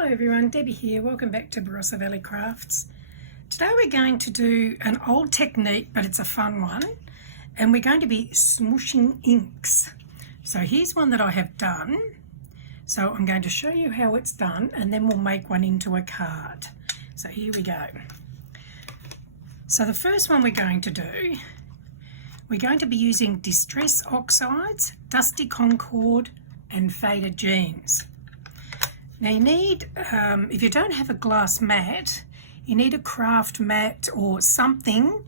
Hello everyone, Debbie here. Welcome back to Barossa Valley Crafts. Today we're going to do an old technique, but it's a fun one, and we're going to be smooshing inks. So here's one that I have done. So I'm going to show you how it's done, and then we'll make one into a card. So here we go. So the first one we're going to do, we're going to be using Distress Oxides, Dusty Concord and Faded Jeans. Now you need, if you don't have a glass mat, you need a craft mat or something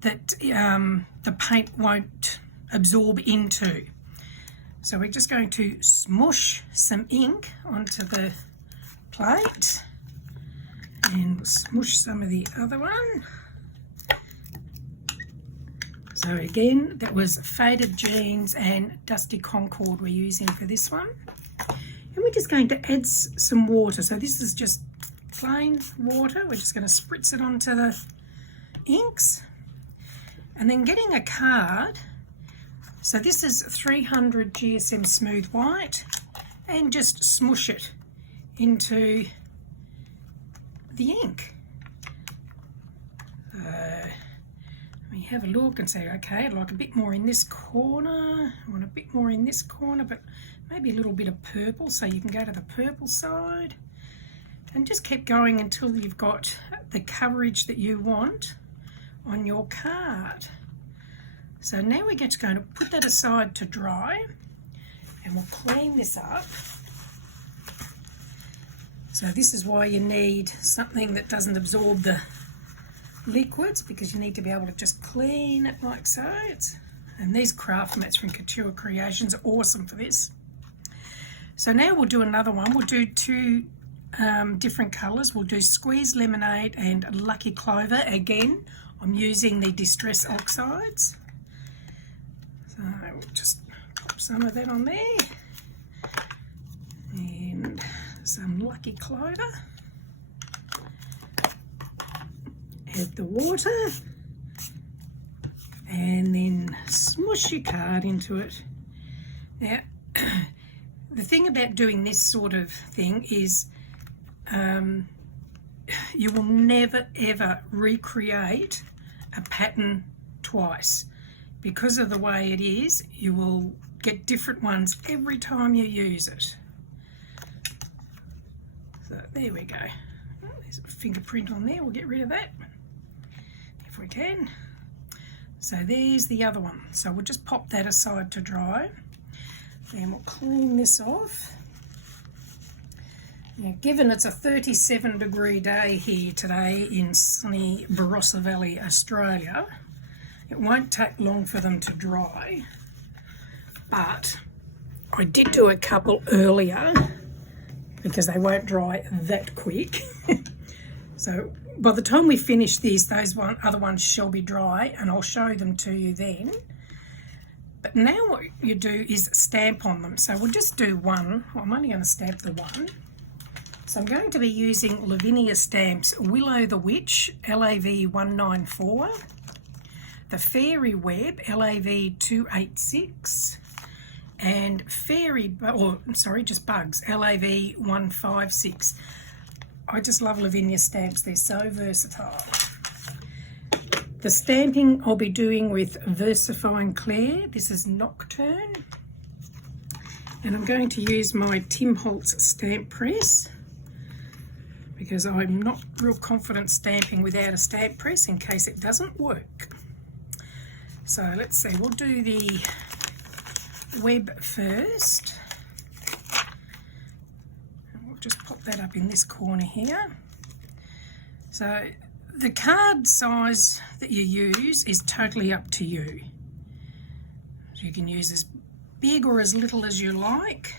that the paint won't absorb into. So we're just going to smoosh some ink onto the plate and we'll smoosh some of the other one. So again, that was Faded Jeans and Dusty Concord we're using for this one. And we're just going to add some water. So this is just plain water. We're just going to spritz it onto the inks. And then getting a card. So this is 300 GSM Smooth White. And just smoosh it into the ink. Let me have a look and say, okay, I'd like a bit more in this corner. I want a bit more in this corner, but maybe a little bit of purple, so you can go to the purple side. And just keep going until you've got the coverage that you want on your card. So now we're just going to put that aside to dry, and we'll clean this up. So this is why you need something that doesn't absorb the liquids, because you need to be able to just clean it like so. And these craft mats from Couture Creations are awesome for this. So now we'll do another one. We'll do two different colours. We'll do Squeeze Lemonade and Lucky Clover. Again, I'm using the Distress Oxides. So we'll just pop some of that on there. And some Lucky Clover. Add the water. And then smoosh your card into it. Now, the thing about doing this sort of thing is you will never ever recreate a pattern twice. Because of the way it is, you will get different ones every time you use it. So there we go. There's a fingerprint on there. We'll get rid of that if we can. So there's the other one. So we'll just pop that aside to dry. Then we'll clean this off. Now, given it's a 37-degree day here today in sunny Barossa Valley, Australia, it won't take long for them to dry. But I did do a couple earlier because they won't dry that quick. So by the time we finish this, those other ones shall be dry, and I'll show them to you then. But now what you do is stamp on them. So we'll just do one. I'm only going to stamp the one. So I'm going to be using Lavinia stamps, Willow the Witch, LAV 194, the Fairy Web, LAV 286, and just Bugs, LAV 156. I just love Lavinia stamps. They're so versatile. The stamping I'll be doing with Versifying Claire. This is Nocturne. And I'm going to use my Tim Holtz stamp press because I'm not real confident stamping without a stamp press in case it doesn't work. So let's see, we'll do the web first. And we'll just pop that up in this corner here. So the card size that you use is totally up to you. So you can use as big or as little as you like.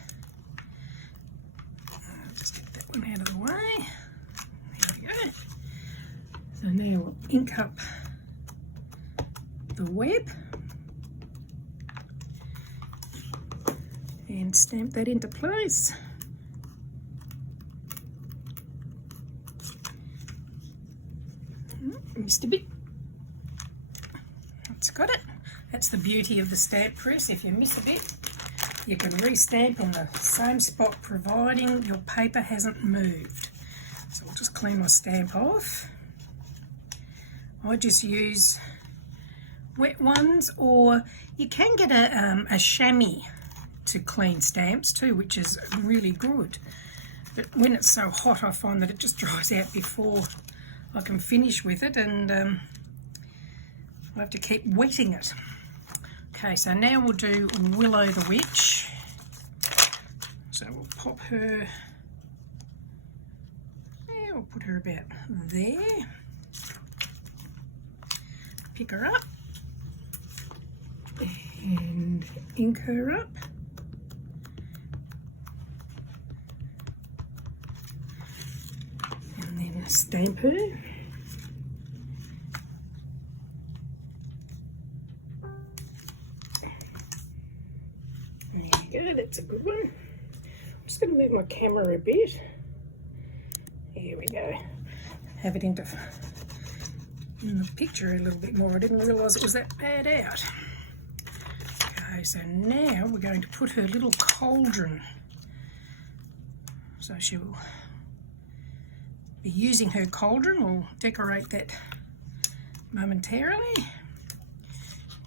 Just get that one out of the way. There we go. So now we'll ink up the web and stamp that into place. Missed a bit. That's got it. That's the beauty of the stamp press. If you miss a bit, You can restamp in the same spot providing your paper hasn't moved. So I'll just clean my stamp off. I just use wet ones, or you can get a chamois to clean stamps too, which is really good. But when it's so hot, I find that it just dries out before I can finish with it, and I have to keep wetting it. Okay, so now we'll do Willow the Witch. So we'll pop her, yeah, we'll put her about there. Pick her up and ink her up. And then stamp her. There you go, that's a good one. I'm just going to move my camera a bit. Here we go. Have it in the picture a little bit more. I didn't realise it was that bad out. Okay, so now we're going to put her little cauldron. So she'll be using her cauldron. We'll decorate that momentarily.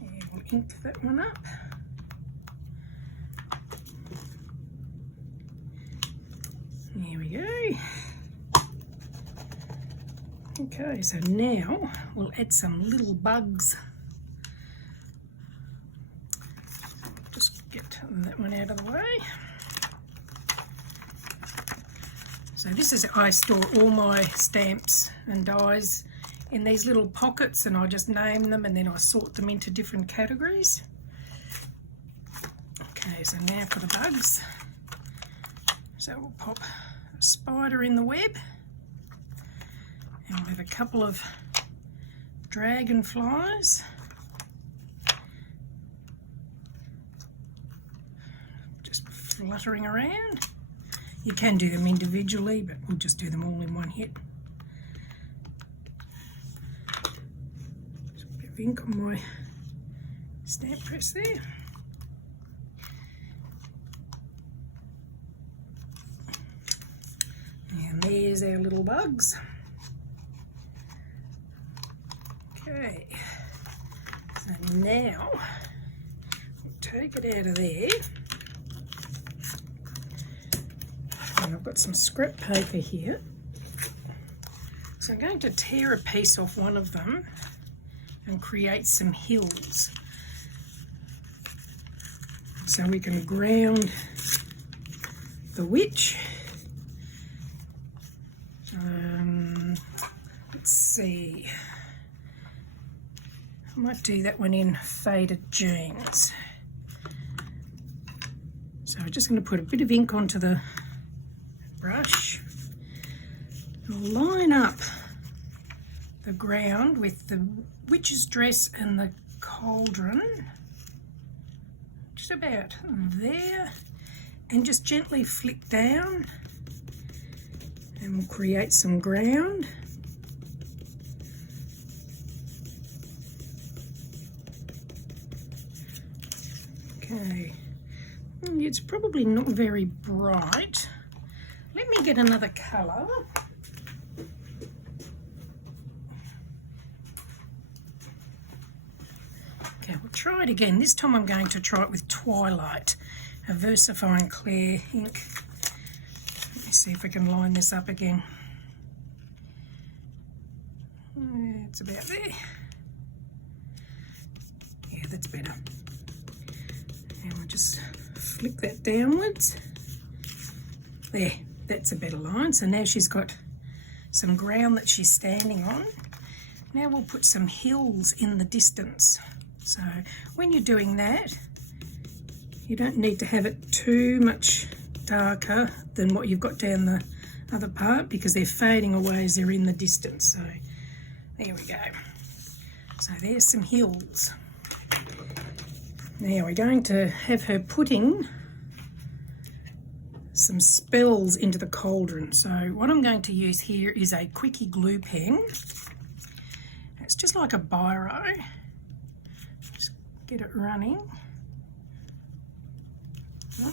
And we'll ink that one up. There we go. Okay, so now we'll add some little bugs. Just get that one out of the way. So this is, I store all my stamps and dies in these little pockets, and I just name them and then I sort them into different categories. Okay, so now for the bugs. So we'll pop a spider in the web, and we'll have a couple of dragonflies. Just fluttering around. You can do them individually, but we'll just do them all in one hit. Just a bit of ink on my stamp press there. And there's our little bugs. Okay, so now we'll take it out of there. And I've got some scrap paper here. So I'm going to tear a piece off one of them and create some hills. So we can ground the witch. Let's see. I might do that one in Faded Jeans. So I'm just going to put a bit of ink onto the brush. I'll line up the ground with the witch's dress and the cauldron, just about there, and just gently flick down, and we'll create some ground. Okay, it's probably not very bright. Let me get another colour. Okay, we'll try it again. This time I'm going to try it with Twilight, a VersaFine Clear ink. Let me see if I can line this up again. It's about there. Yeah, that's better. And we'll just flick that downwards. There, that's a better line. So now she's got some ground that she's standing on. Now we'll put some hills in the distance. So when you're doing that, you don't need to have it too much darker than what you've got down the other part, because they're fading away as they're in the distance. So there we go. So there's some hills. Now we're going to have her putting some spells into the cauldron. So what I'm going to use here is a quickie glue pen. It's just like a biro. Just get it running. I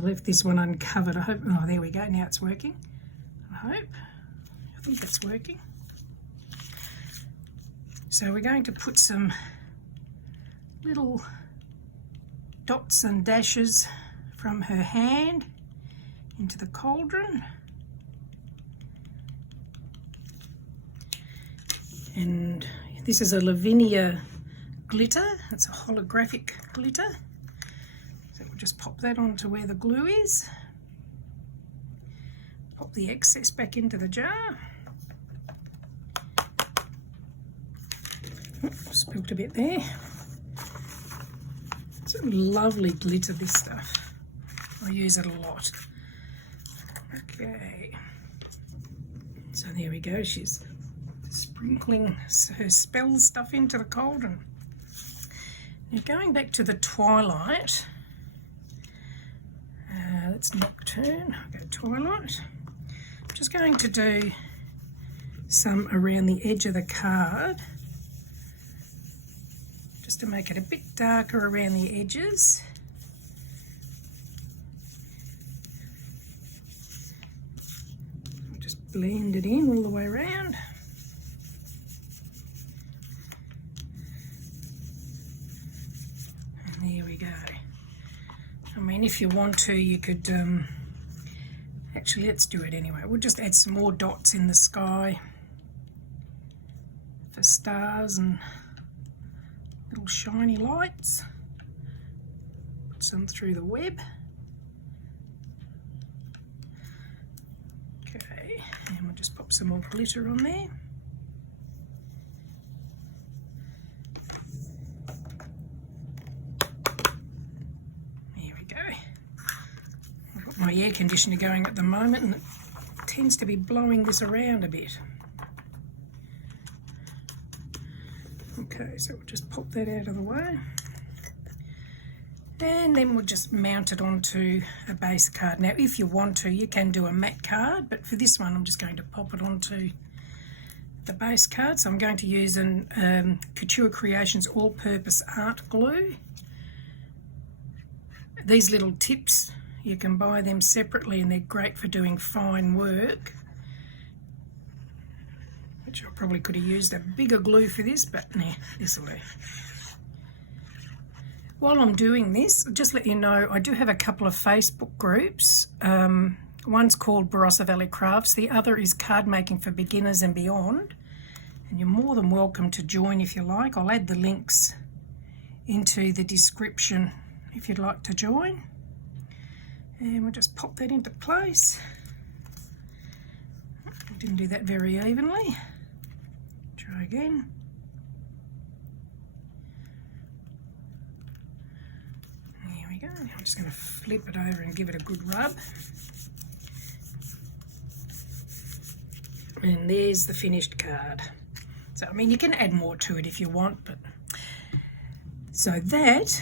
left this one uncovered. I hope, oh, there we go, now it's working. I think it's working. So we're going to put some little dots and dashes from her hand into the cauldron. And this is a Lavinia glitter. It's a holographic glitter. So we'll just pop that onto where the glue is. Pop the excess back into the jar. Oh, spilled a bit there. It's a lovely glitter, this stuff. I use it a lot. Okay. So there we go. She's sprinkling her spell stuff into the cauldron. Now going back to the twilight, that's nocturne, I'll go twilight. I'm just going to do some around the edge of the card, just to make it a bit darker around the edges. I'll just blend it in all the way around. There we go. I mean, if you want to, you could, actually, let's do it anyway. We'll just add some more dots in the sky for stars and little shiny lights. Put some through the web. Okay, and we'll just pop some more glitter on there. My air conditioner going at the moment, and it tends to be blowing this around a bit. Okay, so we'll just pop that out of the way. And then we'll just mount it onto a base card. Now, if you want to, you can do a matte card, but for this one, I'm just going to pop it onto the base card. So I'm going to use an Couture Creations All-Purpose Art Glue. These little tips, you can buy them separately and they're great for doing fine work, which I probably could have used a bigger glue for this, but nah, this'll do. While I'm doing this, I'll just let you know I do have a couple of Facebook groups. One's called Barossa Valley Crafts, the other is Card Making for Beginners and Beyond, and you're more than welcome to join if you like. I'll add the links into the description if you'd like to join. And we'll just pop that into place. Didn't do that very evenly. Try again. There we go. I'm just going to flip it over and give it a good rub. And there's the finished card. So, I mean, you can add more to it if you want, but... So that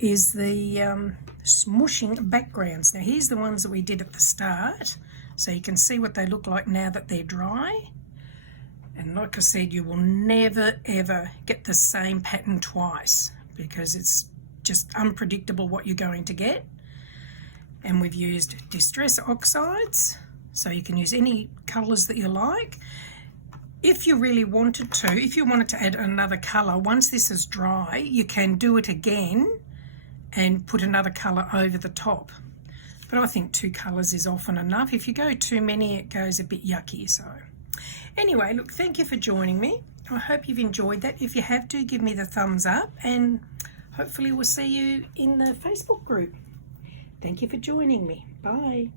is the smooshing backgrounds. Now here's the ones that we did at the start, so you can see what they look like now that they're dry. And like I said, you will never ever get the same pattern twice because it's just unpredictable what you're going to get. And we've used Distress Oxides, so you can use any colours that you like. If you really wanted to, if you wanted to add another colour, once this is dry, you can do it again and put another colour over the top. But I think 2 colours is often enough. If you go too many, it goes a bit yucky. So anyway, look, thank you for joining me. I hope you've enjoyed that. If you have, do give me the thumbs up, and hopefully we'll see you in the Facebook group. Thank you for joining me. Bye.